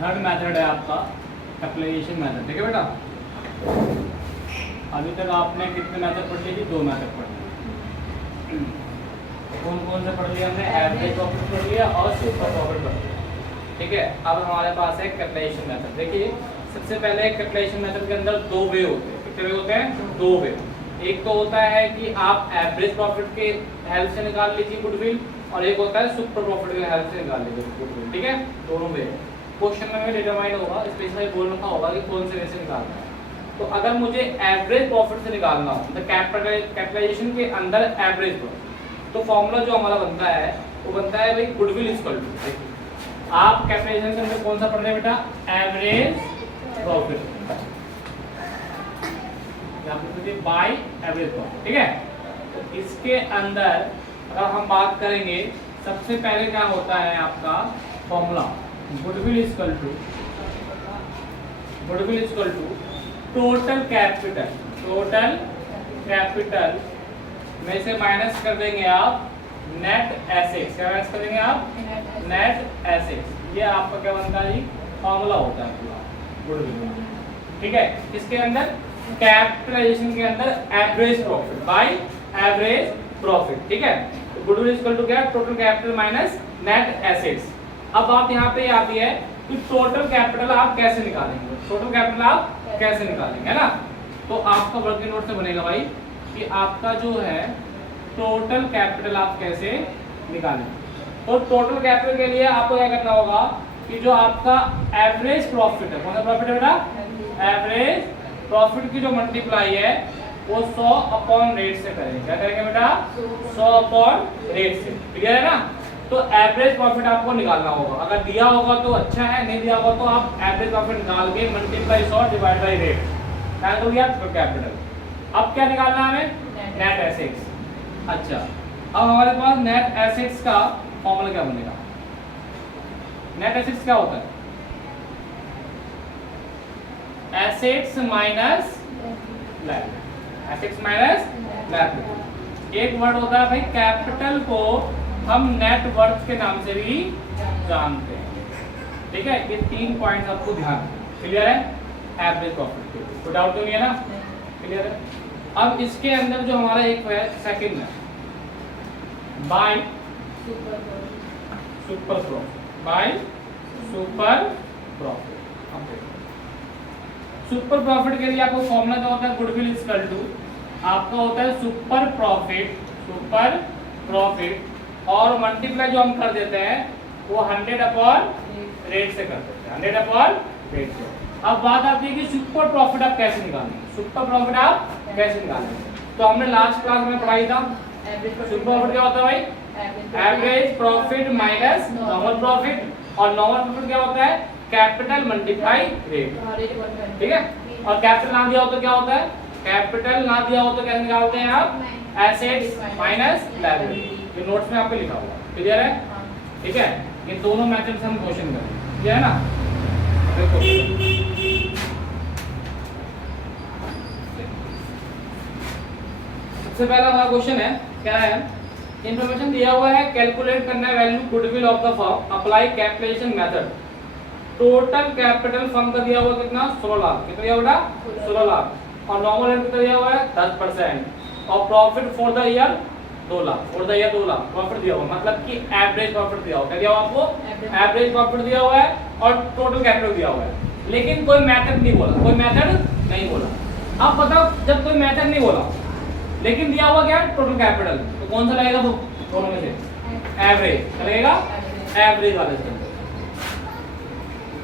Third method है आपका capitalisation method. ठीक है बेटा, अभी तक आपने कितने मेथड पढ़ लिए थी? 2 मेथड पढ़ लिए। कौन कौन से पढ़ लिया हमने? एवरेज प्रॉफिट पढ़ लिया और सुपर प्रॉफिट पढ़ लिया। ठीक है, अब हमारे पास है कैपिटलाइजेशन मेथड। देखिए सबसे पहले कैपिटलाइजेशन मेथड के अंदर 2 वे होते हैं। कितने वे होते हैं? 2 वे। एक तो होता है कि आप एवरेज प्रॉफिट के हेल्प से निकाल लीजिए गुडविल, और एक होता है सुपर प्रॉफिट के हेल्प से निकाल लीजिए गुडविल। ठीक है, दोनों वे क्वेश्चन में डिटरमाइन होगा, स्पेशली बोल रखा होगा कि कौन से वे से निकालना है। तो अगर मुझे एवरेज प्रॉफिट से निकालना हो तो कैपिटलाइजेशन के अंदर एवरेज प्रॉफिट, तो फॉर्मूला जो हमारा बनता है वो बनता है भाई गुडविल इक्वल टू, आप कैपिटलाइजेशन के अंदर कौन सा पढ़ रहे हैं बेटा? Average profit by average profit. ठीक है, तो इसके अंदर अगर हम बात करेंगे, सबसे पहले क्या होता है आपका formula goodwill equal to total capital में से माइनस कर देंगे आप नेट एसेट्स। क्या माइनस कर देंगे आप? Net assets. ये आपका क्या बनता है जी? फॉर्मूला होता है पूरा गुडविल। ठीक है, इसके अंदर कैपिटलाइजेशन के अंदर average profit by average profit. ठीक है, तो गुडविल इक्वल टू क्या? Total capital minus net assets. अब आप यहाँ पे आती है कि टोटल कैपिटल आप कैसे निकालेंगे, टोटल कैपिटल आप कैसे निकालेंगे, है ना? तो आपका वर्किंग नोट से बनेगा भाई कि आपका जो है टोटल कैपिटल आप कैसे निकालेंगे। तो टोटल कैपिटल के लिए आपको क्या करना होगा कि जो आपका एवरेज प्रॉफिट है, कौन सा प्रॉफिट है बेटा? एवरेज प्रॉफिट की जो मल्टीप्लाई है वो 100 अपॉन रेट से करेंगे। क्या करेंगे बेटा? 100 अपॉन रेट से। क्लियर है ना? तो एवरेज प्रॉफिट आपको निकालना होगा। अगर दिया होगा तो अच्छा है, नहीं दिया होगा तो आप एवरेज प्रॉफिट निकाल के मल्टीप्लाई 100 डिवाइड बाय रेट क्या कर दिया? कैपिटल। अब क्या निकालना है हमें? Net assets. अच्छा, अब हमारे पास नेट एसेट्स का फॉर्मूला क्या बनेगा? नेट एसेट्स क्या होता है? Assets minus liability. Assets minus liability. एक वर्ड होता है भाई कैपिटल को हम नेट वर्थ के नाम से भी जानते हैं। ठीक है, ये 3 पॉइंट्स आपको ध्यान। क्लियर है? एवरेज प्रॉफिट के कोई डाउट तो नहीं है ना? क्लियर है? अब इसके अंदर जो हमारा एक है सेकंड है by super profit. By super profit. Super profit के लिए आपको फॉर्मूला क्या होता है? गुडविल इक्वल टू आपका होता है सुपर प्रॉफिट और मल्टीप्लाई जो हम कर देते हैं वो 100 अपॉन रेट से कर देते हैं। 100 अपॉन रेट से। अब बात आती है कि सुपर प्रॉफिट आप कैसे निकालेंगे? सुपर प्रॉफिट आप कैसे निकालेंगे? तो हमने लास्ट क्लास में पढ़ाई था सुपर प्रॉफिट क्या होता है भाई? Average profit minus normal profit, और नॉर्मल प्रॉफिट क्या होता है? Capital multiply rate. ठीक है, और कैपिटल ना दिया हो तो क्या होता है? कैपिटल ना दिया हो तो कैसे निकालते हैं आप? Assets minus liability. ये नोट्स में आपको लिखा हुआ है। क्लियर है? ठीक है, ये दोनों मेथड से हम क्वेश्चन करेंगे। क्लियर है ना? देखो सबसे पहला हमारा क्वेश्चन है, क्या है? इंफॉर्मेशन दिया हुआ है, कैलकुलेट करना है value goodwill of the firm, apply capitalisation method. Total capital firm का दिया हुआ कितना? 16 लाख। कितना दिया बेटा? 16 लाख। और नॉर्मल रेट कितना दिया हुआ है? 10%। और profit for the year 2 lakh. For the year 2 lakh profit दिया हुआ, मतलब कि एवरेज प्रॉफिट दिया हुआ। क्या दिया हुआ आपको? एवरेज प्रॉफिट दिया हुआ है और टोटल कैपिटल दिया हुआ है, लेकिन कोई मेथड नहीं बोला। कोई मेथड नहीं बोला। अब बताओ, जब कोई मेथड नहीं बोला लेकिन दिया हुआ क्या? टोटल कैपिटल, तो कौन सा लगेगा? वो दोनों में से एवरेज लगेगा। एवरेज वाले से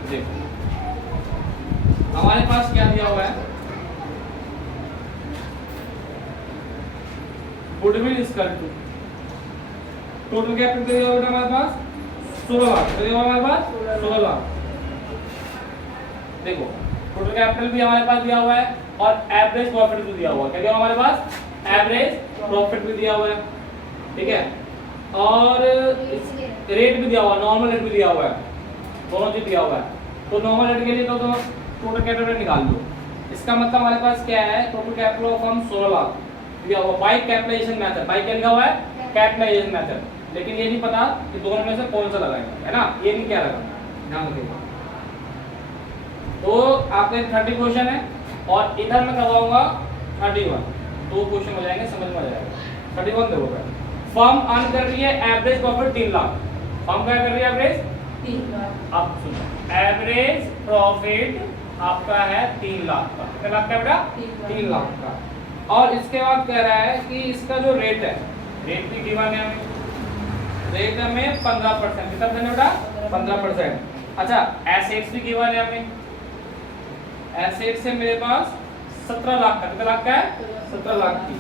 देखो हमारे पास क्या दिया हुआ है? Goodwill equal to total capital दिया हुआ हमारे पास 16 लाख। दिया हुआ हमारे पास 16 लाख। देखो टोटल कैपिटल भी हमारे पास दिया हुआ है और एवरेज प्रॉफिट भी दिया हुआ है। क्या दिया हुआ हमारे पास? एवरेज प्रॉफिट भी दिया हुआ है। ठीक है, और रेट भी दिया हुआ है, नॉर्मल रेट भी दिया हुआ है, दोनों चीज दिया हुआ है। तो नॉर्मल रेट के लिए तो टोटल कैपिटल निकाल लो। इसका मतलब हमारे पास क्या है? Total capital of firm 16 lakh दिया हुआ बाय कैपिटलाइजेशन मेथड। बाय क्या लिखा हुआ है? Capitalisation method. लेकिन ये नहीं पता कि दोनों में से कौन सा लगाएगा, है ना? ये नहीं क्या लगा, ध्यान रखिएगा। तो आपका 30 क्वेश्चन है और इधर मैं करवाऊंगा 31, 2 क्वेश्चन हो जाएंगे, समझ में आ जाएगा। 31 देखो, फर्म अर्न कर रही है एवरेज प्रॉफिट 3 लाख। फर्म क्या कर रही है एवरेज 3 लाख। अब सुनो, एवरेज प्रॉफिट आपका है 3 लाख का। कितने लाख का बेटा? 3 लाख का। और इसके बाद कह रहा है कि इसका जो रेट है, रेट भी गिवन है हमें, रेट हमें 15%। कितना परसेंट बेटा? 15%। अच्छा, एसेट्स भी गिवन है हमें, एसेट्स है मेरे पास 17 लाख का। कितने लाख का है? 17 लाख की।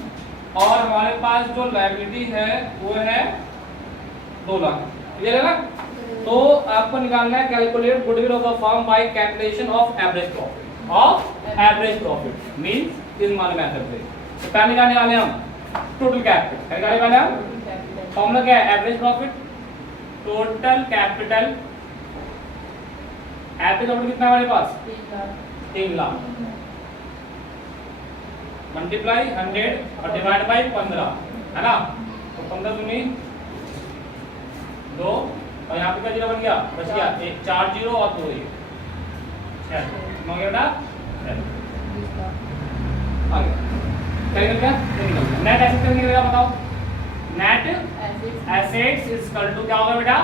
और हमारे पास जो लायबिलिटी है वो है 2 लाख। क्लियर है ना? तो आपको निकालना है calculate goodwill of the firm by calculation of average profit. Of average profit means in one method से। तो पहले निकालने वाले हम टोटल कैपिटल। क्या निकालने वाले हम? फॉर्मूला क्या है? Average profit total capital. Average profit कितना है हमारे पास? 3 लाख। मल्टीप्लाई 100 और डिवाइड बाय 15, है ना? तो 15 दूनी 2 और यहाँ पे क्या जीरो बन गया? बच गया एक 4 जीरो और 2 1, 6 हो गया बेटा। आगे क्या निकल गया? नेट एसेट कितना निकलेगा बताओ? Net assets is equal to क्या होगा बेटा?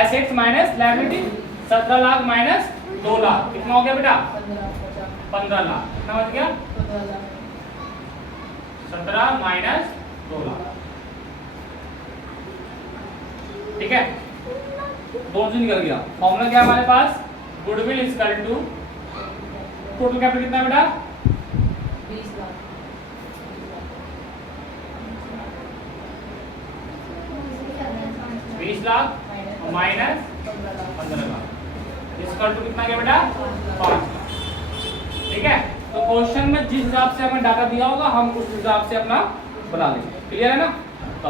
Assets minus liability. 17 lakh minus 2 lakh कितना हो गया बेटा? 15 लाख। कितना बच गया? 17 माइनस 2 लाख। ठीक है, 2 से निकल गया। फॉर्मूला क्या है हमारे पास? Goodwill is equal to total capital कितना है बेटा? 20 lakh. 20 lakh minus 15 lakh equal to कितना गया बेटा? 5 लाख। ठीक है, तो क्वेश्चन में जिस हिसाब से हमें डाटा दिया होगा हम उस हिसाब से अपना बना लेंगे। क्लियर है ना? तो